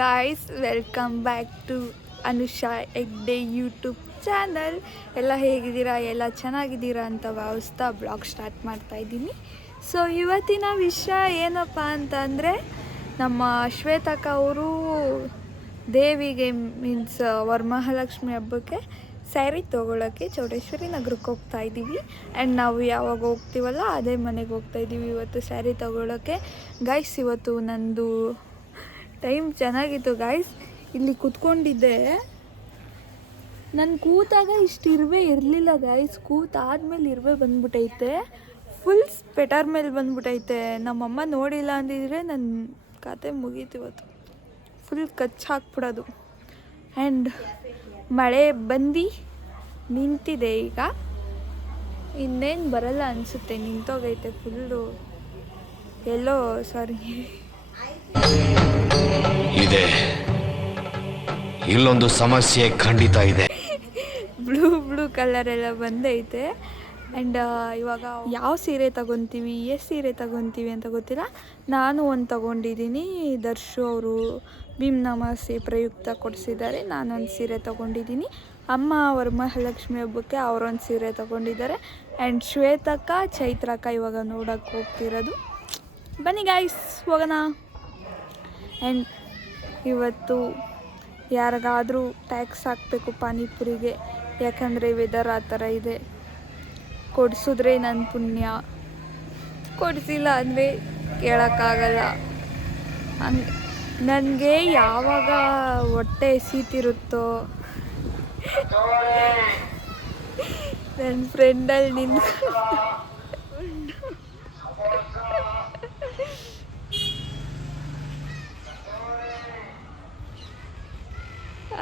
Guys, welcome back to Anusha Hegde YouTube channel. ಎಲ್ಲ ಹೇಗಿದ್ದೀರಾ? ಎಲ್ಲ ಚೆನ್ನಾಗಿದ್ದೀರಾ ಅಂತ ಭಾವಿಸ್ತಾ ಬ್ಲಾಗ್ ಸ್ಟಾರ್ಟ್ ಮಾಡ್ತಾ ಇದ್ದೀನಿ. ಸೊ ಇವತ್ತಿನ ವಿಷಯ ಏನಪ್ಪ ಅಂತಂದರೆ, ನಮ್ಮ ಶ್ವೇತಕ್ಕ ಅವರು ದೇವಿಗೆ ಮೀನ್ಸ್ ವರಮಹಾಲಕ್ಷ್ಮಿ ಹಬ್ಬಕ್ಕೆ ಸ್ಯಾರಿ ತೊಗೊಳಕ್ಕೆ ಚೌಡೇಶ್ವರಿ ನಗರಕ್ಕೆ ಹೋಗ್ತಾ ಇದ್ದೀವಿ. ಆ್ಯಂಡ್ ನಾವು ಯಾವಾಗ ಹೋಗ್ತೀವಲ್ಲ ಅದೇ ಮನೆಗೆ ಹೋಗ್ತಾ ಇದ್ದೀವಿ ಇವತ್ತು ಸ್ಯಾರಿ ತೊಗೊಳಕ್ಕೆ. ಗೈಸ್, ಇವತ್ತು ನಂದು ಟೈಮ್ ಚೆನ್ನಾಗಿತ್ತು ಗೈಸ್. ಇಲ್ಲಿ ಕೂತ್ಕೊಂಡಿದ್ದೆ, ನಾನು ಕೂತಾಗ ಇಷ್ಟು ಇರುವೆ ಇರಲಿಲ್ಲ ಗೈಸ್. ಕೂತಾದ್ಮೇಲೆ ಇರುವೆ ಬಂದ್ಬಿಟ್ಟೈತೆ, ಫುಲ್ ಸ್ವೆಟರ್ ಮೇಲೆ ಬಂದ್ಬಿಟ್ಟೈತೆ. ನಮ್ಮಮ್ಮ ನೋಡಿಲ್ಲ ಅಂದಿದ್ರೆ ನನ್ನ ಕತೆ ಮುಗೀತು. ಇವತ್ತು ಫುಲ್ ಕಚ್ಚಿ ಹಾಕ್ಬಿಡೋದು. ಆ್ಯಂಡ್ ಮಳೆ ಬಂದು ನಿಂತಿದೆ ಈಗ, ಇನ್ನೇನು ಬರಲ್ಲ ಅನಿಸುತ್ತೆ, ನಿಂತೋಗೈತೆ ಫುಲ್ಲು. ಎಲ್ಲೋ ಸಾರಿ ಇದೆ, ಇಲ್ಲೊಂದು ಸಮಸ್ಯೆ ಖಂಡಿತ ಇದೆ. ಬ್ಲೂ ಕಲರ್ ಎಲ್ಲ ಬಂದೈತೆ. ಆ್ಯಂಡ್ ಇವಾಗ ಯಾವ ಸೀರೆ ತಗೊತೀವಿ, ಎಷ್ಟು ಸೀರೆ ತಗೊತೀವಿ ಅಂತ ಗೊತ್ತಿಲ್ಲ. ನಾನು ಒಂದು ತಗೊಂಡಿದ್ದೀನಿ, ದರ್ಶು ಅವರು ಭೀಮ್ನಮಾಸೆ ಪ್ರಯುಕ್ತ ಕೊಡಿಸಿದ್ದಾರೆ. ನಾನೊಂದು ಸೀರೆ ತಗೊಂಡಿದ್ದೀನಿ. ಅಮ್ಮ ವರಮಹಾಲಕ್ಷ್ಮಿ ಹಬ್ಬಕ್ಕೆ ಅವರೊಂದು ಸೀರೆ ತಗೊಂಡಿದ್ದಾರೆ. ಆ್ಯಂಡ್ ಶ್ವೇತಕ್ಕ, ಚೈತ್ರಕ್ಕ ಇವಾಗ ನೋಡೋಕ್ಕೆ ಹೋಗ್ತಿರೋದು. ಬನ್ನಿ ಗಾಯ್ಸ್, ಹೋಗೋಣ. ಆ್ಯಂಡ್ ಇವತ್ತು ಯಾರಿಗಾದರೂ ಟ್ಯಾಕ್ಸ್ ಹಾಕಬೇಕು ಪಾನಿಪುರಿಗೆ, ಯಾಕಂದರೆ ವೆದರ್ ಆ ಥರ ಇದೆ. ಕೊಡಿಸಿದ್ರೆ ನನ್ನ ಪುಣ್ಯ, ಕೊಡಿಸಿಲ್ಲ ಅಂದರೆ ಕೇಳೋಕ್ಕಾಗಲ್ಲ. ಹಂಗೆ ನನಗೆ ಯಾವಾಗ ಹೊಟ್ಟೆ ಎಸೀತಿರುತ್ತೋ ನನ್ನ ಫ್ರೆಂಡಲ್ಲಿ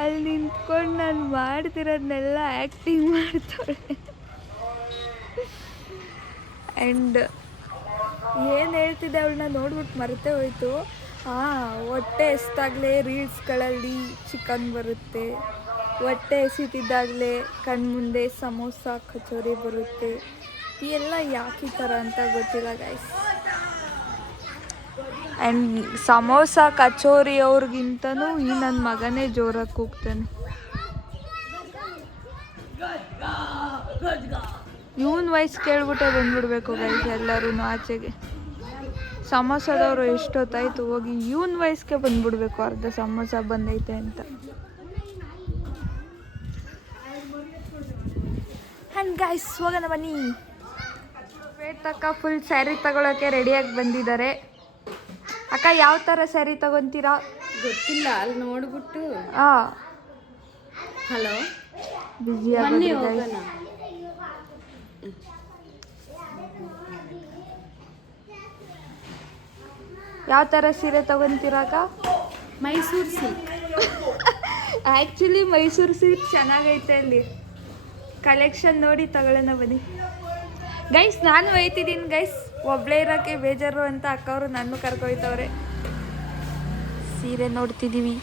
ಅಲ್ಲಿ ನಿಂತ್ಕೊಂಡು ನಾನು ಮಾಡ್ತಿರೋದನ್ನೆಲ್ಲ ಆ್ಯಕ್ಟಿಂಗ್ ಮಾಡ್ತಾಳೆ. ಆ್ಯಂಡ್ ಏನು ಹೇಳ್ತಿದ್ದೆ ಅವಳನ್ನ ನೋಡ್ಬಿಟ್ಟು ಮರೆತೇ ಹೋಯ್ತು. ಹೊಟ್ಟೆ ಎಸ್ದಾಗಲೇ ರೀಲ್ಸ್ಗಳಲ್ಲಿ ಚಿಕನ್ ಬರುತ್ತೆ, ಹೊಟ್ಟೆ ಎಸಿತಿದ್ದಾಗಲೇ ಕಣ್ಮುಂದೆ ಸಮೋಸ ಕಚೋರಿ ಬರುತ್ತೆ. ಈ ಎಲ್ಲ ಯಾಕೆ ಈ ಥರ ಅಂತ ಗೊತ್ತಿಲ್ಲ ಗೈಸ್. ಆ್ಯಂಡ್ ಸಮೋಸ ಕಚೋರಿ ಅವ್ರಿಗಿಂತನೂ ಈ ನನ್ನ ಮಗನೇ ಜೋರಾಗಿ ಕೂಗ್ತಾನೆ. ಇವನ್ ವಯಸ್ಸು ಕೇಳ್ಬಿಟ್ಟೆ ಬಂದ್ಬಿಡ್ಬೇಕು ಗೈಸ್ ಎಲ್ಲರೂ ಆಚೆಗೆ. ಸಮೋಸದವರು ಎಷ್ಟೊತ್ತಾಯ್ತು ಹೋಗಿ, ಇವನ್ ವಯಸ್ಸಿಗೆ ಬಂದ್ಬಿಡ್ಬೇಕು, ಅರ್ಧ ಸಮೋಸ ಬಂದೈತೆ ಅಂತ. ಆ್ಯಂಡ್ ಗೈಸ್, ಹೋಗೋಣ ಬನ್ನಿ. ಶ್ವೇತಕ್ಕ ಫುಲ್ ಸ್ಯಾರಿ ತಗೊಳ್ಳೋಕ್ಕೆ ರೆಡಿಯಾಗಿ ಬಂದಿದ್ದಾರೆ. ಅಕ್ಕ, ಯಾವ ಥರ ಸ್ಯಾರಿ ತಗೊತೀರಾ ಗೊತ್ತಿಲ್ಲ, ಅಲ್ಲಿ ನೋಡ್ಬಿಟ್ಟು ಹಲೋ ಬಿಜಿ ಹೋಗೋಣ. ಯಾವ ಥರ ಸೀರೆ ತಗೊತೀರಾಕ? Mysore silk. Actually Mysore silk ಚೆನ್ನಾಗೈತೆ, ಅಲ್ಲಿ ಕಲೆಕ್ಷನ್ ನೋಡಿ ತಗೊಳ್ಳೋಣ ಬನ್ನಿ ಗೈಸ್. ನಾನು ಒಯ್ತಿದ್ದೀನಿ ಗೈಸ್, ಒಬ್ಬಳೇ ಇರೋಕ್ಕೆ ಬೇಜಾರು ಅಂತ ಅಕ್ಕವರು ನನ್ನ ಕರ್ಕೊಯ್ತವ್ರೆ. ಸೀರೆ ನೋಡ್ತಿದ್ದೀವಿ,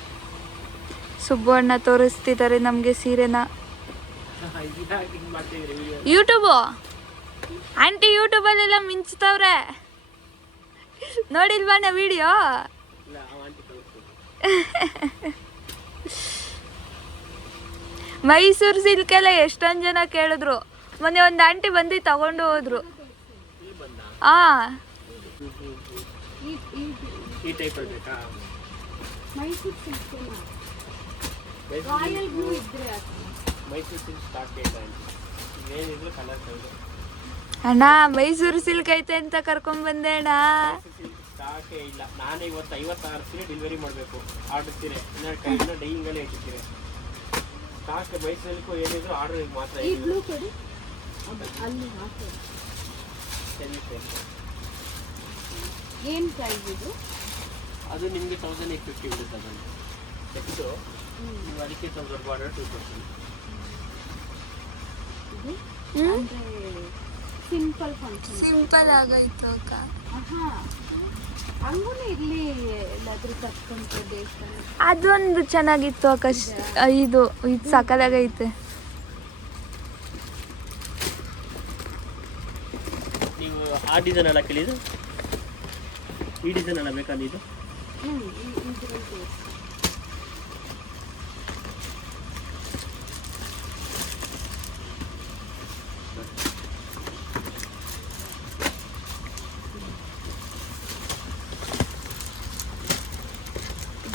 ಸುಬ್ಬು ಅಣ್ಣ ತೋರಿಸ್ತಿದ್ದಾರೆ ನಮಗೆ ಸೀರೆನ. ಯೂಟ್ಯೂಬು ಆಂಟಿ ಯೂಟ್ಯೂಬಲ್ಲೆಲ್ಲ ಮಿಂಚ್ತವ್ರೆ, ನೋಡಿಲ್ವಾನ ವಿಡಿಯೋ? ಮೈಸೂರು ಸಿಲ್ಕೆಲ್ಲ ಎಷ್ಟೊಂದು ಜನ ಕೇಳಿದ್ರು. ಮೊನ್ನೆ ಒಂದು ಆಂಟಿ ಬಂದು ತಗೊಂಡು ಹೋದ್ರು. ಅಣ್ಣ, ಮೈಸೂರು ಸಿಲ್ಕ್ ಐತೆ ಅಂತ ಕರ್ಕೊಂಡ್ಬಂದೆ ಅಣ್ಣ. ನಾನೇ ಇವತ್ತು 56 ಸೀರೆ ಡೆಲಿವರಿ ಮಾಡಬೇಕು. ಆರ್ಡರ್ ಸೀರೆ ಡೈಯಿಂಗಲ್ಲೇ ಇಟ್ಟಿರ್ತೀರಿ. ಸ್ಟಾಕ್ ಮೈಸೂರಿಗೂ ಏನಿದ್ರು ಆರ್ಡರ್ ಮಾತ್ರ. ಏನು ಪ್ರೈಸ್ ಇದು? ಅದು ನಿಮಗೆ 1850 ಬಿಡುತ್ತೆ. ಅದನ್ನು ನೆಕ್ಸ್ಟು ನೀವು ಅದಕ್ಕೆ ಸ್ವಲ್ಪ ದೊಡ್ಡ ಆರ್ಡರ್ 2%. ಸಿಂಪಲ್ ಫಂಕ್ಷನ್, ಸಿಂಪಲ್ ಆಗೋಯ್ತು ಅಕ್ಕ. ಹಂಗೂ ಇಲ್ಲಿ ಎಲ್ಲಾದ್ರೂ ಕರ್ಕೊಂಡು ದೇವಸ್ಥಾನ ಅದೊಂದು ಚೆನ್ನಾಗಿತ್ತು ಅಕ್ಕ. ಇದು ಸಕಲಾಗೈತೆ. ನೀವು ಆ ಡಿಸೈನ್ ಎಲ್ಲ ಕೇಳಿದ್ದು, ಈ ಡಿಸೈನ್ ಎಲ್ಲ ಬೇಕಾದ ಇದು.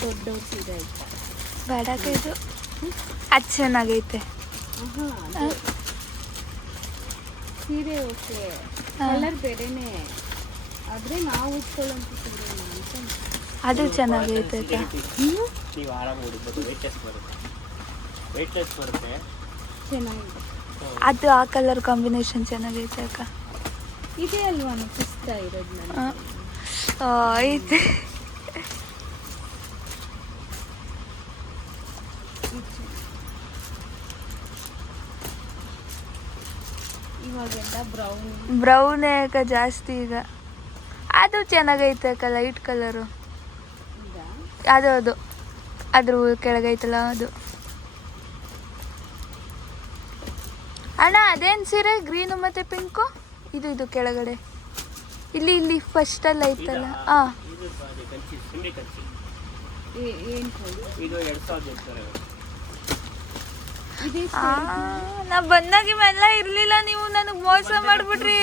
ದೊಡ್ಡವ್ರ ಸೀರೆ ಆಯ್ತಾ? ಬೇಡಕ್ಕ ಇದು ಅದು ಚೆನ್ನಾಗೈತೆ. ಸೀರೆ ಓಕೆ, ಕಲರ್ ಬೇರೆನೆ, ಆದ್ರೆ ನಾವು ಉಟ್ಕೊಳ್ಳೋಂಥ ಸೀರೆ ಅಂತ. ಅದು ಚೆನ್ನಾಗೈತೆ ಅಕ್ಕ. ನೀವು ಆರಾಮಾಗಿ ಉಡ್ಬೋದು. ವೆಯ್ಟ್ಲೆಸ್ ಬರುತ್ತೆ. ಚೆನ್ನಾಗಿದೆ. ಅದು ಆ ಕಲರ್ ಕಾಂಬಿನೇಷನ್ ಚೆನ್ನಾಗೈತೆ ಅಕ್ಕ. ಇದೇ ಅಲ್ವಾ ಇಷ್ಟ ಇರೋದು ನನಗೆ. ಐತೆ. ಇವಾಗೆಲ್ಲ ಬ್ರೌನೇ ಅಕ್ಕ ಜಾಸ್ತಿ ಈಗ. ಅದು ಚೆನ್ನಾಗೈತೆ ಅಕ್ಕ, ಲೈಟ್ ಕಲರು. ಅದು ಅದ್ರ ಕೆಳಗೈತಲ್ಲ ಅದು. ಅಣ್ಣ ಅದೇನು ಸೀರೆ ಗ್ರೀನು ಮತ್ತು ಪಿಂಕು? ಇದು ಕೆಳಗಡೆ ಇಲ್ಲಿ ಫಸ್ಟಲ್ಲಿ ಐತಲ್ಲ. ಹಾಂ, ನಾ ಬಂದಾಗ ಇವೆಲ್ಲ ಇರ್ಲಿಲ್ಲ, ನೀವು ನನಗೆ ಮೋಸ ಮಾಡ್ಬಿಟ್ರಿ.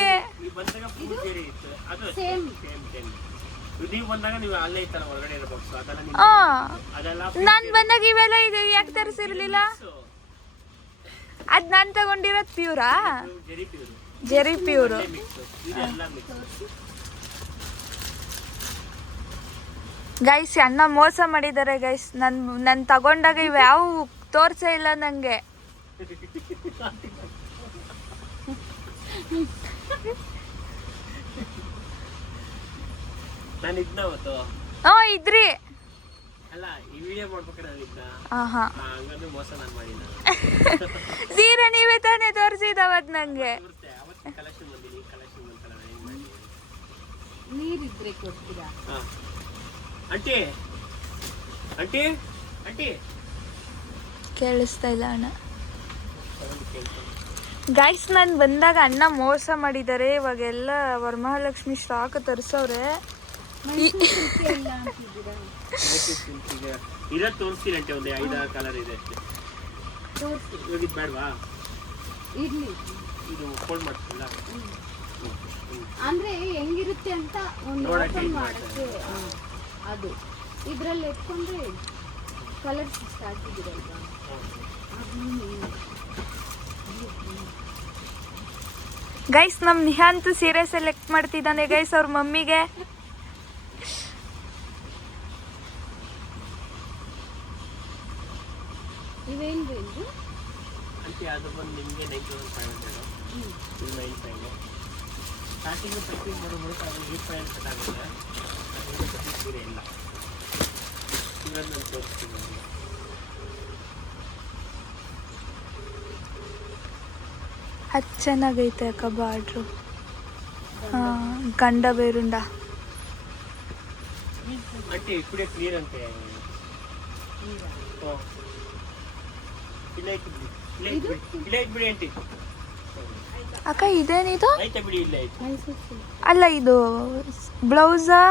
ನಾನು ಬಂದಾಗ ಇವೆಲ್ಲ ಇದು ಯಾಕೆ ತರಿಸಿರ್ಲಿಲ್ಲ? ಅದು ನಾನು ತಗೊಂಡಿರೋದು ಪ್ಯೂರಾ, ಜೆರಿ ಪ್ಯೂರು. ಗೈಸ್ ಅಣ್ಣ ಮೋಸ ಮಾಡಿದ್ದಾರೆ ಗೈಸ್. ನಾನು ತಗೊಂಡಾಗ ಇವು ಯಾವ ತೋರ್ಸೇ ಇಲ್ಲ ನನಗೆ. ಇದ್ರಿ ಸೀರೆ ನೀವೇ ತಾನೇ ತೋರಿಸಿದವತ್ ನಂಗೆ. ನೀರಿದ್ರೆ ಕೊಡ್ತೀರಾ? ಕೇಳಿಸ್ತಾ ಇಲ್ಲ ಅಣ್ಣ. ಗೈಸ್ ನಾನು ಬಂದಾಗ ಅಣ್ಣ ಮೋಸ ಮಾಡಿದ್ದಾರೆ. ಇವಾಗೆಲ್ಲ ವರಮಹಾಲಕ್ಷ್ಮಿ ಸ್ಟಾಕ್ ತರಿಸವ್ರೆ. ತೋರಿಸ್ತೀನಿ ಒಂದು 5-6 ಕಲರ್ ಇದೆ. ಬೇಡವಾ? ಇರ್ಲಿ, ಇದು ಫೋಲ್ಡ್ ಮಾಡ್ತಿಲ್ಲ ಅಂದ್ರೆ ಹೆಂಗಿರುತ್ತೆ ಅಂತ ಒಂದು ಓಪನ್ ಮಾಡಕ್ಕೆ. ಅದು ಇದ್ರಲ್ಲಿ ಎತ್ಕೊಂಡ್ರೆ ಕಲರ್ಸ್ ಸ್ಟಾರ್ಟ್ ಆಗಿರಲ್ವಾ? ಗೈಸ್ ನಮ್ಮ ನಿಹಾಂತ್ ಸೀರೆ ಸೆಲೆಕ್ಟ್ ಮಾಡ್ತಿದ್ದಾನೆ ಗೈಸ್ ಅವ್ರ ಮಮ್ಮಿಗೆ. ಇವೇನು ರೇಂಜು? ಅದು ಬಂದು ನಿಮಗೆ 9500 95 ಸ್ಟಾರ್ಟಿಂಗ್ ಪ್ಯಾಕಿಂಗ್ ಮಾಡೋದು 8500 ಕಟ್ ಆಗುತ್ತೆ. ಅದು ಸೀರೆ ಇಲ್ಲ. ಇವತ್ತು ನಾನು ತೋರಿಸ್ತೀನಿ. ಅದು ಚೆನ್ನಾಗೈತೆ ಅಕ್ಕ ಬಾರ್ಡ್ರು. ಗಂಡ ಬೇರುಂಡ అంటే ఇప్పుడే క్లియర్ అంతే ಬಿಡಿ ಆಂಟಿ. ಅಕ್ಕ ಇದೇನಿದು? ಆಯ್ತಾ ಬಿಡಿ, ಇಲ್ಲ ಅಲ್ಲ ಇದು ಬ್ಲೌಸಾ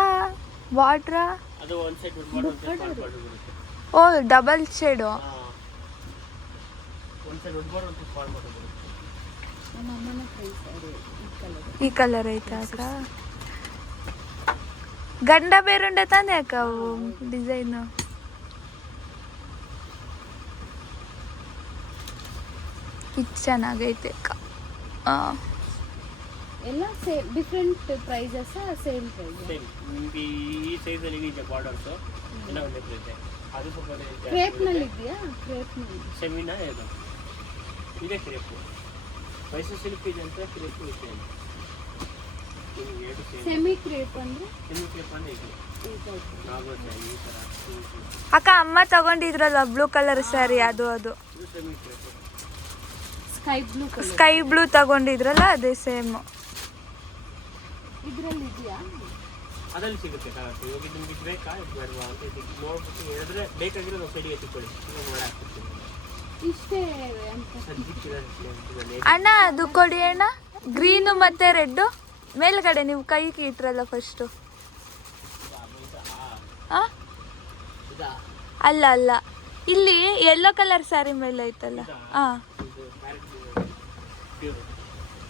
ಬಾರ್ಡ್ರಾ? ಅದು ಒಂದು ಸೈಡ್ ಬರುತ್ತೆ. ಓ ಡಬಲ್ ಶೇಡು. ಒಂದು ಸೈಡ್ ಬಾರ್ಡರ್ ಒಂದು ಫಾಲ್ ಬರುತ್ತೆ. ಈ ಕಲರ್ ಐತಾ ಅಕ್ಕ? ಗಂಡ ಬೇರುಂಡೆ ತಾನೇ ಅಕ್ಕ ಅವು ಡಿಸೈನು? ಇದು ಚೆನ್ನಾಗೈತೆ ಅಕ್ಕ. ಎಲ್ಲ same different prices same price? ನಿಮಗೆ ಈ ಸೈಜಲ್ಲಿ ಇದೆ ಬಾರ್ಡರ್ಸು ಎಲ್ಲ ಒಂದೇ ಪ್ರೈಸ್. ಅದು ಸ್ವಲ್ಪ ಕ್ರೇಪ್ನಲ್ಲಿ ಇದೆಯಾ? ಕ್ರೇಪ್ನಲ್ಲಿ ಸೆಮಿನಾ ಇದು ಇದೆ. ಕ್ರೇಪು ಮೈಸೂರು ಸಿಲ್ಕ್ ಇದೆ ಅಂತ ಕ್ರೇಪು ಇದೆ. ಸೆಮಿ ಕ್ರೇಪ್ ಅಂದರೆ ಇದು ಅಕ್ಕ ಅಮ್ಮ ತಗೊಂಡಿದ್ರಲ್ಲ ಬ್ಲೂ ಕಲರ್ ಸ್ಯಾರಿ, ಅದು ಸ್ಕೈ ಬ್ಲೂ ತಗೊಂಡಿದ್ರಲ್ಲ ಅದೇ ಸೇಮ್. ಇದರಲ್ಲಿ ಇದೆಯಾ? ಅದರಲ್ಲಿ ಸಿಗುತ್ತೆ. ಇವಾಗ ನಿಮ್ಗೆ ಬೇಕಾ ಬೇಡವಾ ಅಂತ ನೋಡ್ಬಿಟ್ಟು ಹೇಳಿದ್ರೆ ಬೇಕಾಗಿರೋ ನಾವು ಸೈಡಿಗೆ ಎತ್ತಿಕೊಳ್ಳಿ. ಮಾಡಿ ಹಾಕ್ತಿರ್ತೀವಿ ಇಷ್ಟೇ. ಅಣ್ಣ ಅದು ಕೊಡಿ ಅಣ್ಣ, ಗ್ರೀನು ಮತ್ತೆ ರೆಡ್ ಮೇಲ್ಗಡೆ ನೀವು ಕೈಗೆ ಇಟ್ರಲ್ಲ ಫಸ್ಟು. ಅಲ್ಲ ಅಲ್ಲ, ಇಲ್ಲಿ ಯೆಲ್ಲೋ ಕಲರ್ ಸ್ಯಾರಿ ಮೇಲೆ ಐತಲ್ಲ. ಹಾಂ,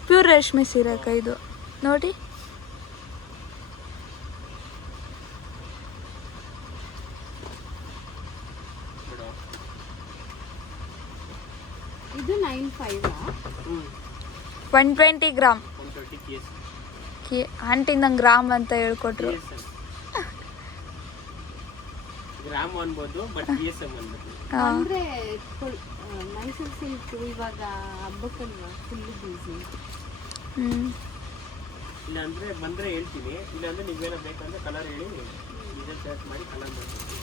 ಪ್ಯೂರ್ ರೇಷ್ಮೆ ಸೀರೆ ಅಕ್ಕ ಇದು ನೋಡಿ. ಇದು 9.5 120 ಗ್ರಾಮ್ 130 KS ಆಂಟಿ ನಂಗೆ ಗ್ರಾಮ್ ಅಂತ ಹೇಳ್ಕೊಟ್ರು. ಗ್ರಾಮ್ ಅನ್ಬೋದು ಬಟ್ GSM ಅನ್ಬೋದು. ಅಂದ್ರೆ ಮೈಸೂರು ಸಿಲ್ಕ್ ಇವಾಗ ಹಬ್ಬಕ್ಕಲ್ವಾ ಫುಲ್ ಬಿಸಿ. ಇಲ್ಲ ಅಂದ್ರೆ ಬಂದ್ರೆ ಹೇಳ್ತೀನಿ, ಇಲ್ಲ ಅಂದ್ರೆ ನೀವೇನೋ ಬೇಕಂದ್ರೆ ಕಲರ್ ಹೇಳಿ ಡಿಸೈನ್ ಸೆಲೆಕ್ಟ್ ಮಾಡಿ ಕಲರ್ ಮಾಡ್ತೀನಿ.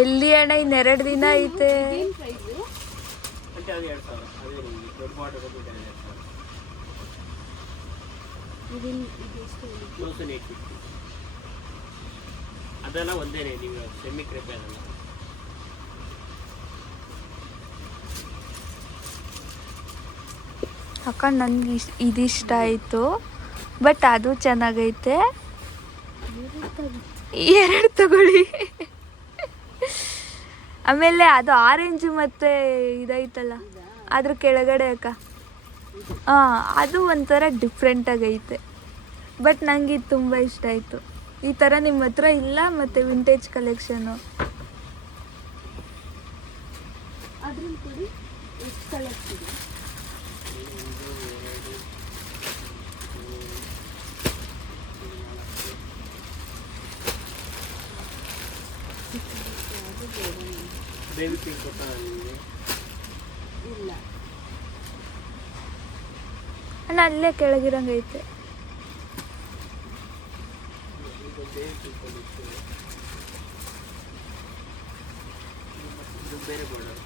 ಎಲ್ಲಿ ಅಣ್ಣ ಇನ್ನೆರಡು ದಿನ ಐತೆ. ಏನ್ ಪ್ರೈಸು? అంటే ಅದು 2000 ಅದೇ ನಿಮಗೆ ದೊಡ್ಡ ಬಾರ್ಡರ್ ಅದು 2000 ಇದೆಷ್ಟು? 2850. ಅದೆಲ್ಲ ಒಂದೇನೆ, ನೀವು ಸೆಮಿ ಕ್ರೇಪೆ ಅದಲ್ಲ. ಅಕ್ಕ ನನಗೆ ಇದಿಷ್ಟ ಆಯಿತು, ಬಟ್ ಅದು ಚೆನ್ನಾಗೈತೆ. 2 ತಗೊಳ್ಳಿ. ಆಮೇಲೆ ಅದು ಆರೆಂಜ್ ಮತ್ತು ಇದೈತಲ್ಲ ಅದ್ರ ಕೆಳಗಡೆ ಅಕ್ಕ, ಹಾಂ ಅದು ಒಂಥರ ಡಿಫ್ರೆಂಟಾಗೈತೆ. ಬಟ್ ನನಗೆ ಇದು ತುಂಬ ಇಷ್ಟ ಆಯಿತು. ಈ ಥರ ನಿಮ್ಮ ಹತ್ರ ಇಲ್ಲ, ಮತ್ತು ವಿಂಟೇಜ್ ಕಲೆಕ್ಷನು. ಅದ್ರಲ್ಲಿ ಕೊಡಿ, ಎಷ್ಟು ಕಲರ್ಸ್ ಇದೆ? ಬೇಬಿ ಪಿಂಕ್ ಗೊತ್ತಾ ನಿಮಗೆ? ಇಲ್ಲ ಅಣ್ಣ ಅಲ್ಲೇ ಕೆಳಗಿರಂಗೈತೆ. ಇದು ಬೇಬಿ ಪಿಂಕ್ ಬಂದಿತ್ತು, ಇದು ಬೇರೆ ಬಾರ್ಡರ್.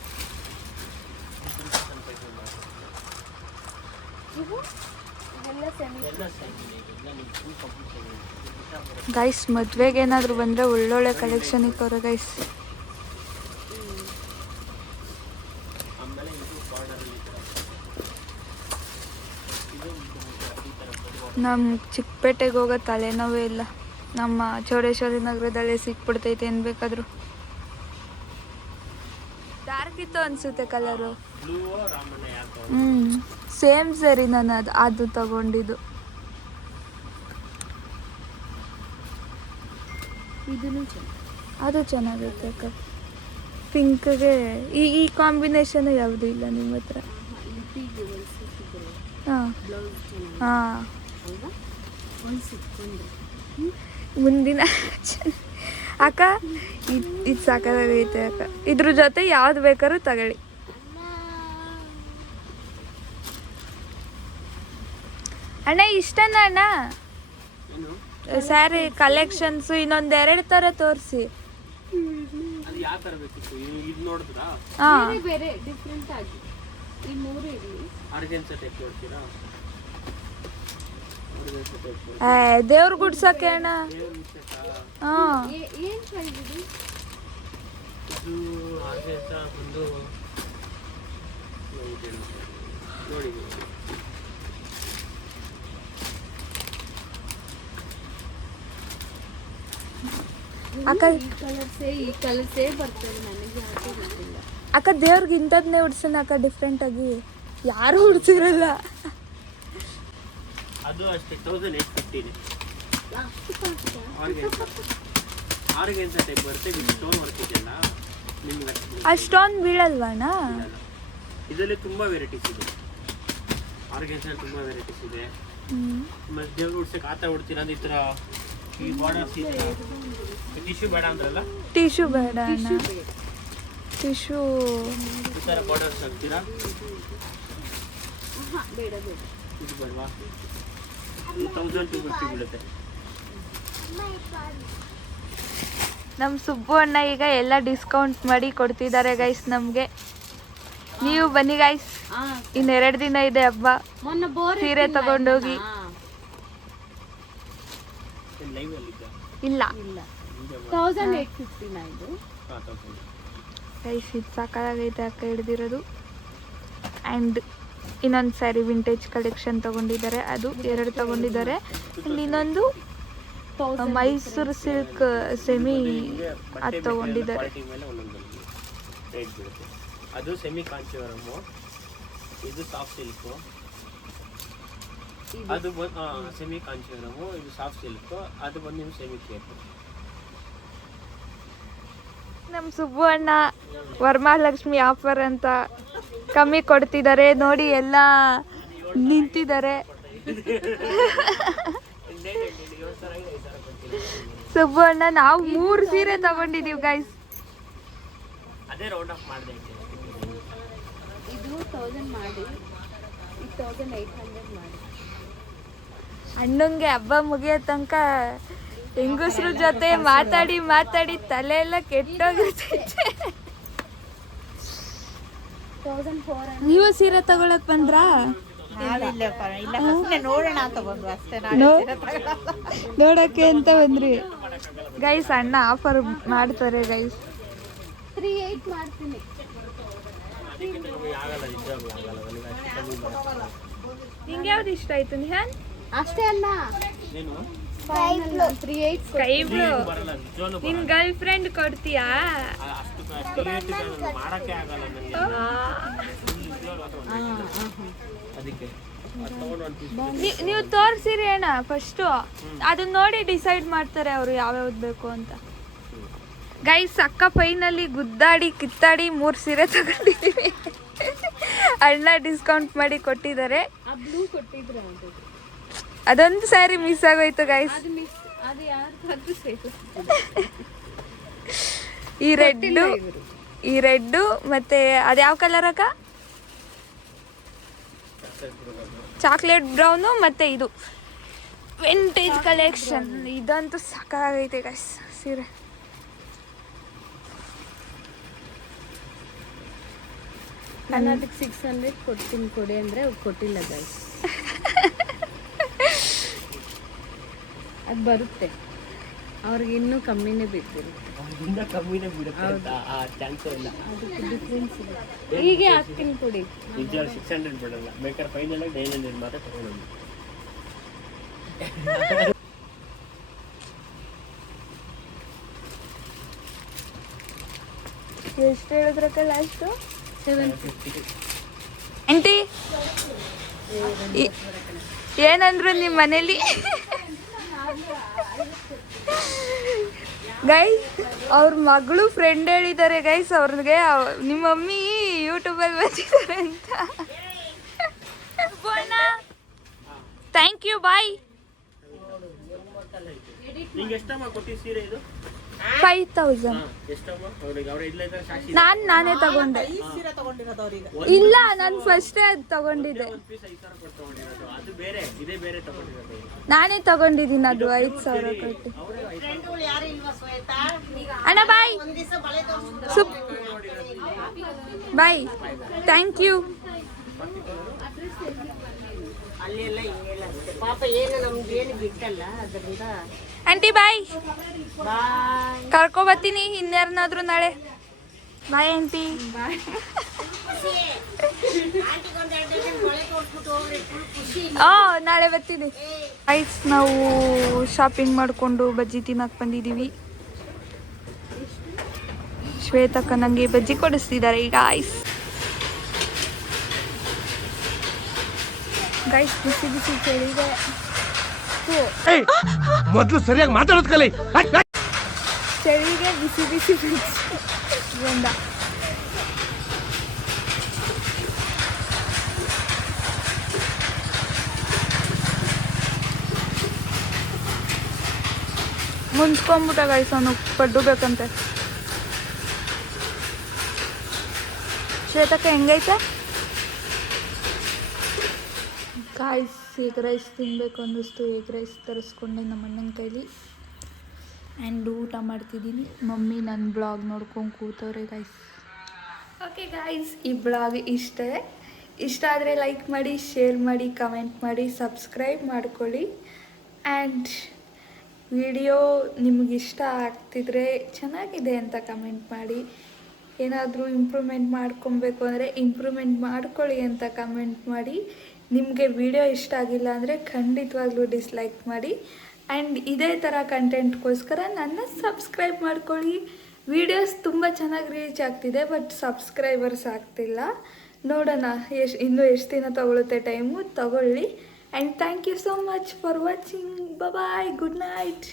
ಇವು ಇವೆಲ್ಲ ಸೆಮಿ. ಎಲ್ಲ ಸೈಜಿದೆ, ಎಲ್ಲ ನೀವು ಫುಲ್ ಕಂಪ್ಲೀಟ್ ಆಗಿದೆ. ಗೈಸ್ ಮದುವೆಗೆ ಏನಾದರೂ ಬಂದರೆ ಒಳ್ಳೊಳ್ಳೆ ಕಲೆಕ್ಷನ್ ಇಕ್ಕವ್ರೆ ಗೈಸ್. ಆಮೇಲೆ ಇದು ಬಾರ್ಡರಲ್ಲಿ ಇದು ಈ ಥರ ಬಾರ್ಡರ್. ನಮ್ಮ ಚಿಕ್ಕಪೇಟೆಗೆ ಹೋಗೋ ತಲೆನೋವೇ ಇಲ್ಲ. ನಮ್ಮ ಚೌಡೇಶ್ವರಿ ನಗರದಲ್ಲೇ ಸಿಕ್ಬಿಡ್ತೈತೆ ಏನು ಬೇಕಾದರೂ. ಡಾರ್ಕ್ ಇತ್ತು ಅನಿಸುತ್ತೆ ಕಲರು. ಬ್ಲೂ ರಾಮಣ್ಣ ಯಾಕೆ ಸೇಮ್ ಸರಿ ನಾನು ಅದು ತಗೊಂಡಿದ್ದು. ಇದನ್ನು ಚೆನ್ನಾಗಿ. ಅದು ಚೆನ್ನಾಗೈತೆ ಅಕ್ಕ. ಪಿಂಕ್ಗೆ ಈ ಕಾಂಬಿನೇಷನ್ ಯಾವುದೂ ಇಲ್ಲ ನಿಮ್ಮ ಹತ್ರ. ಲಿಪಿಗೆ ಹೊಲಿಸಿದ್ರೆ ಹಾಂ ಬ್ಲೌಸ್ ಚೆನ್ನಾಗಿ ಹಾಂ ಅಲ್ವಾ? ಹೊಲಿಸಿಟ್ಕೊಂಡ್ರೆ ಮುಂದಿನ ಅಕ್ಕ ಇದು ಸಾಕಾಗೈತೆ ಅಕ್ಕ. ಇದ್ರ ಜೊತೆ ಯಾವ್ದು ಬೇಕಾದ್ರೂ ತಗೊಳ್ಳಿ. ಅಣ್ಣ ಇಷ್ಟನಾ ಅಣ್ಣ ಏನು ಸ್ಯಾರಿ ಕಲೆಕ್ಷನ್ಸು? ಇನ್ನೊಂದೆರಡು ಥರ ತೋರಿಸಿ. ಅದು ಯಾವ ಥರ ಬೇಕಿತ್ತು? ಇದು ನೋಡಿದ್ರಾ? ಹಾಂ ಬೇರೆ ಬೇರೆ ಡಿಫ್ರೆಂಟ್ ಆಗಿ ಈ ಮೂರು ಇರಲಿ. ಆರ್ಗೆನ್ಸ ಟೈಪ್ ನೋಡ್ತೀರಾ? ಆರ್ಗೆನ್ಸ ಟೈಪ್ ದೇವ್ರ ಗುಡ್ಸಕ್ಕೆ ಅಣ್ಣ. ಹಾಂ ಏನು ಪ್ರೈಸ್ ಇದು? ಇದು ಆರ್ಗೆನ್ಸ ಬಂದು ನೋಡಿ ಅಕ್ಕ ಈ ಕಲರ್ಸೇ ಬರ್ತದೆ, ನನಗೆ ಯಾಕೆ ಗೊತ್ತಿಲ್ಲ. ಅಕ್ಕ ದೇವ್ರಿಗೆ ಇಂಥದ್ನೇ ಉಡ್ಸೋಣ ಅಕ್ಕ, ಡಿಫ್ರೆಂಟಾಗಿ. ಯಾರೂ ಉಡ್ಸಿರಲ್ಲ. ಅದು ಅಷ್ಟೇ 1850 ಇದೆ. ಅಷ್ಟು ಕಾಸ್ಟಾ? ಆರ್ಗೆನ್ಸ ಟೈಪ್ ಬರುತ್ತೆ, ವಿತ್ ಸ್ಟೋನ್ ವರ್ಕ್ ಇದೆಯಲ್ಲ ನಿಮ್ಗೆ ಆ ಸ್ಟೋನ್ ಬೀಳಲ್ವಣ್ಣ? ಇದರಲ್ಲಿ ತುಂಬ ವೆರೈಟೀಸ್ ಇದೆ. ಆರ್ಗೆನ್ಸಲ್ಲಿ ತುಂಬ ವೆರೈಟೀಸ್ ಇದೆ. ಮತ್ತು ದೇವ್ರು ಉಡ್ಸಕ್ಕೆ ಆ ಥರ ಉಡ್ತೀರ ಅಂದ್ರೆ ಈ ಥರ ಈ ಬಾರ್ಡರ್ಸ್ ಈ ಥರ ಟಿಶ್ಯೂ ಬೇಡ ಅಂದ್ರಲ್ಲ, ಟಿಶ್ಯೂ ಬೇಡ ಅಣ್ಣ. ಟಿಶ್ಯೂ ಈ ಥರ ಬಾರ್ಡರ್ಸ್ ಹಾಕ್ತೀರಾ? ಬೇಡ ಬೇಡ. ಇದು ಬೇಡವಾ? 1250 ಬೀಳುತ್ತೆ. ನಮ್ಮ ಸುಬ್ಬು ಅಣ್ಣ ಈಗ ಎಲ್ಲ ಡಿಸ್ಕೌಂಟ್ ಮಾಡಿ ಕೊಡ್ತಿದ್ದಾರೆ ಗೈಸ್ ನಮಗೆ. ನೀವು ಬನ್ನಿ ಗೈಸ್, ಇನ್ನೆರಡು ದಿನ ಇದೆ ಹಬ್ಬ. ಮೊನ್ನೆ ಬೋರ್ ಸೀರೆ ತಗೊಂಡೋಗಿ. ಲೈವ್ ಅಲ್ಲಿ ಇಲ್ಲ ಇಲ್ಲ 1850 ಇದು. ಗೈಸ್ ಇದು ಸಾಕಾಗೈತೆ ಅಕ್ಕ ಹಿಡ್ದಿರೋದು. ಆ್ಯಂಡ್ ಇನ್ನೊಂದು ಸ್ಯಾರಿ ವಿಂಟೇಜ್ ಕಲೆಕ್ಷನ್ ತೊಗೊಂಡಿದ್ದಾರೆ, ಅದು 2 ತೊಗೊಂಡಿದ್ದಾರೆ. ಆ್ಯಂಡ್ ಇನ್ನೊಂದು ಮೈಸೂರು ಸಿಲ್ಕ್ ಸೆಮಿ ಅದು ತೊಗೊಂಡಿದ್ದಾರೆ. ಅದು ಸೆಮಿ ಕಾಂಚೀವರಮ್ಮು, ಇದು ಸಾಫ್ಟ್ ಸಿಲ್ಕು. ಅದು ಸೆಮಿ ಕಾಂಚೀವರಮ್ಮು, ಇದು ಸಾಫ್ಟ್ ಸಿಲ್ಕು. ಅದು ಬಂದು ನಿಮ್ಗೆ ಸೆಮಿ ಕೇಕು. ನಮ್ಮ ಸುಬ್ಬು ಅಣ್ಣ ವರಮಹಾಲಕ್ಷ್ಮಿ ಆಫರ್ ಅಂತ ಕಮ್ಮಿ ಕೊಡ್ತಿದ್ದಾರೆ ನೋಡಿ, ಎಲ್ಲ ನಿಂತಿದ್ದಾರೆ. ಸುಬ್ಬು ಅಣ್ಣ ನಾವು 3 ಸೀರೆ ತಗೊಂಡಿದೀವಿ ಗೈಸ್. ಅದೇ ರೌಂಡ್ ಆಫ್ ಮಾಡಿದೆ. ಇದು 1000 ಮಾಡಿ, ಇದು 1800 ಮಾಡಿ. ಅಣ್ಣಂಗೆ ಹಬ್ಬ ಮುಗಿಯೋ ತನಕ ಹೆಂಗಸ್ರ ಜೊತೆ ಮಾತಾಡಿ ಮಾತಾಡಿ ತಲೆ ಎಲ್ಲ ಕೆಟ್ಟೋಗಿರ್ತೈತೆ. 1400 ನೀವು ಸೀರೆ ತಗೊಳಕ್ ಬಂದ್ರಾ? ನೋಡಕ್ಕೆ ಅಂತ ಬಂದ್ರಿ ಗೈಸ್. ಅಣ್ಣ ಆಫರ್ ಮಾಡ್ತಾರೆ ಗೈಸ್. 38 ಮಾಡ್ತೀನಿ. ನಿಂಗೆ ಯಾವ್ದು ಇಷ್ಟ ಆಯ್ತು ನಿಹಾನ್? ಅಷ್ಟೇ ಅಲ್ಲ, ಏನು ಫೈನಲ್ 38 ಸ್ಕೈ ಬ್ಲೂ. ಬರಲ್ಲ ನಿಜವಾಗ್ಲೂ ನಿನ್ ಗರ್ಲ್ ಫ್ರೆಂಡ್ ಕೊಡ್ತೀಯಾ? ಅಷ್ಟು ಮಾಡಕ್ಕೆ ಆಗಲ್ಲ ನನಗೆ. ಅದಕ್ಕೆ ನೀವು ತೋರಿಸಿರಿ ಅಣ್ಣ ಫಸ್ಟು, ಅದನ್ನ ನೋಡಿ ಡಿಸೈಡ್ ಮಾಡ್ತಾರೆ ಅವರು ಯಾವ್ಯಾವ್ದು ಬೇಕು ಅಂತ. ಗೈಸ್ ಅಕ್ಕ ಫೈನಲಿ ಗುದ್ದಾಡಿ ಕಿತ್ತಾಡಿ 3 ಸೀರೆ ತಗೊಂಡಿದ್ದೀವಿ. ಅಣ್ಣ ಡಿಸ್ಕೌಂಟ್ ಮಾಡಿ ಕೊಟ್ಟಿದ್ದಾರೆ. ಆ ಬ್ಲೂ ಕೊಟ್ಟಿದ್ರು ಅದು. ಅದೊಂದು ಸ್ಯಾರಿ ಮಿಸ್ ಆಗೋಯ್ತು ಗೈಸ್. ಅದು ಮಿಸ್, ಅದು ಯಾರು ಅದು ಸೇಫ್. ಈ ರೆಡ್ಡು ಮತ್ತೆ ಅದು ಯಾವ ಕಲರ್ ಅಕ್ಕ? ಚಾಕ್ಲೇಟ್ ಬ್ರೌನು ಮತ್ತೆ ಇದು ವಿಂಟೇಜ್ ಕಲೆಕ್ಷನ್. ಇದಂತೂ ಸಾಕಾಗೈತೆ ಗೈಸ್ ಸೀರೆ. ನಾನು ಅದಕ್ಕೆ 600 ಕೊಡ್ತೀನಿ ಕೊಡಿ ಅಂದರೆ ಅವ್ರು ಕೊಟ್ಟಿಲ್ಲ ಗೈಸ್. ಅದು ಬರುತ್ತೆ, ಅವ್ರಿಗೆ ಇನ್ನೂ ಕಮ್ಮಿನೇ ಬೇಕಿರುತ್ತೆ. ಇನ್ನ ಕಮ್ಮಿನೇ ಬಿಡುತ್ತೆ ಅಂತ ಆ ಚಾನ್ಸ್ ಇಲ್ಲ. ಅದಕ್ಕೆ ಡಿಫ್ರೆನ್ಸ್ ಇದೆ. ಹೀಗೆ ಹಾಕ್ತೀನಿ ಕೊಡಿ. ನಿಜ 600 ಬಿಡಲ್ಲ, ಬೇಕಾದ್ರೆ ಫೈನಲ್ ಆಗಿ 900 ಮಾತ್ರ ತಗೊಂಡು. ಎಷ್ಟು ಹೇಳಿದ್ರಕ್ಕ ಲಾಸ್ಟು? 750. ಆಂಟಿ ಏನಂದ್ರು ನಿಮ್ಮ ಮನೇಲಿ? ಗೈಸ್ ಅವ್ರ ಮಗಳು ಫ್ರೆಂಡ್ ಹೇಳಿದ್ದಾರೆ ಗೈಸ್ ಅವ್ರಿಗೆ ನಿಮ್ಮ ಮಮ್ಮಿ ಯೂಟ್ಯೂಬಲ್ಲಿ ಬಂದಿದ್ದಾರೆ ಅಂತ. ಥ್ಯಾಂಕ್ ಯು, ಬಾಯ್. ನಿಂಗೆ ಎಷ್ಟಮ್ಮ ಕೊಟ್ಟಿ ಸೀರೆ ಇದು? 5000. ಎಷ್ಟಮ್ಮ ಅವ್ರಿಗೆ? ಅವ್ರ ಇಲ್ಲ ಇದ್ರೆ ಸಾಕ್ಷಿ ನಾನೇ ತಗೊಂಡೆ. ಇಲ್ಲ ನಾನು ಫಸ್ಟೇ ಅದು ತಗೊಂಡಿದ್ದೆ. ಒಂದು ಪೀಸ್ 5000 ಕೊಟ್ಟು ತಗೊಂಡಿರೋದು, ಅದು ಬೇರೆ, ಇದೇ ಬೇರೆ ತಗೊಂಡಿರೋದು. ನಾನೇ ತಗೊಂಡಿದ್ದೀನಿ ಅದು 5000 ಕೊಟ್ಟು. ಅಣ್ಣ bye. Bye, thank you. Aunty bye, ಕರ್ಕೊಬತ್ತೀನಿ ಇನ್ಯಾರನ್ನಾದ್ರೂ ನಾಳೆ. Bye aunty. ನಾಳೆ ಬರ್ತೀನಿ. ಐಸ್ ನಾವು ಶಾಪಿಂಗ್ ಮಾಡಿಕೊಂಡು ಬಜ್ಜಿ ತಿನ್ನಕ್ಕೆ ಬಂದಿದ್ದೀವಿ. ಶ್ವೇತಕ್ಕ ನನಗೆ ಬಜ್ಜಿ ಕೊಡಿಸ್ತಿದ್ದಾರೆ ಈಗ. ಗೈಸ್ ಬಿಸಿ ಬಿಸಿ ಚಳಿಗೆ ಮೊದಲು ಸರಿಯಾಗಿ ಮಾತಾಡೋದು ಕಲಿ. ಚಳಿಗೆ ಬಿಸಿ ಬಿಸಿ ಬಂದ. ಮುಂಚ್ಕೊಂಡ್ಬಿಟ್ಟ ಗೈಸ್ ಅವನು ಪಡ್ಡು ಬೇಕಂತೆ. ಶ್ವೇತಕ್ಕ ಹೆಂಗೈತೆ? ಗಾಯ್ಸ್ ಎಗ್ ರೈಸ್ ತಿನ್ನಬೇಕು ಅನ್ನಿಸ್ತು. ಎಗ್ ರೈಸ್ ತರಿಸ್ಕೊಂಡೆ ನಮ್ಮ ಅಣ್ಣನ ಕೈಲಿ ಆ್ಯಂಡ್ ಊಟ ಮಾಡ್ತಿದ್ದೀನಿ. ಮಮ್ಮಿ ನನ್ನ ಬ್ಲಾಗ್ ನೋಡ್ಕೊಂಡು ಕೂತವ್ರೆ ಗೈಸ್. ಓಕೆ ಗಾಯ್ಸ್, ಈ ಬ್ಲಾಗ್ ಇಷ್ಟ ಆದರೆ ಲೈಕ್ ಮಾಡಿ, ಶೇರ್ ಮಾಡಿ, ಕಮೆಂಟ್ ಮಾಡಿ, ಸಬ್ಸ್ಕ್ರೈಬ್ ಮಾಡ್ಕೊಳ್ಳಿ. ಆ್ಯಂಡ್ ವಿಡಿಯೋ ನಿಮಗಿಷ್ಟ ಆಗ್ತಿದ್ರೆ ಚೆನ್ನಾಗಿದೆ ಅಂತ ಕಮೆಂಟ್ ಮಾಡಿ. ಏನಾದರೂ ಇಂಪ್ರೂವ್ಮೆಂಟ್ ಮಾಡ್ಕೊಬೇಕು ಅಂದರೆ ಇಂಪ್ರೂವ್ಮೆಂಟ್ ಮಾಡ್ಕೊಳ್ಳಿ ಅಂತ ಕಮೆಂಟ್ ಮಾಡಿ. ನಿಮಗೆ ವಿಡಿಯೋ ಇಷ್ಟ ಆಗಿಲ್ಲ ಅಂದರೆ ಖಂಡಿತವಾಗ್ಲೂ ಡಿಸ್ಲೈಕ್ ಮಾಡಿ. ಆ್ಯಂಡ್ ಇದೇ ಥರ ಕಂಟೆಂಟ್ಗೋಸ್ಕರ ನನ್ನ ಸಬ್ಸ್ಕ್ರೈಬ್ ಮಾಡ್ಕೊಳ್ಳಿ. ವೀಡಿಯೋಸ್ ತುಂಬ ಚೆನ್ನಾಗಿ ರೀಚ್ ಆಗ್ತಿದೆ, ಬಟ್ ಸಬ್ಸ್ಕ್ರೈಬರ್ಸ್ ಆಗ್ತಿಲ್ಲ. ನೋಡೋಣ ಇನ್ನೂ ಎಷ್ಟು ದಿನ ತಗೊಳುತ್ತೆ ಟೈಮು, ತಗೊಳ್ಳಿ. And thank you so much for watching. Bye, good night.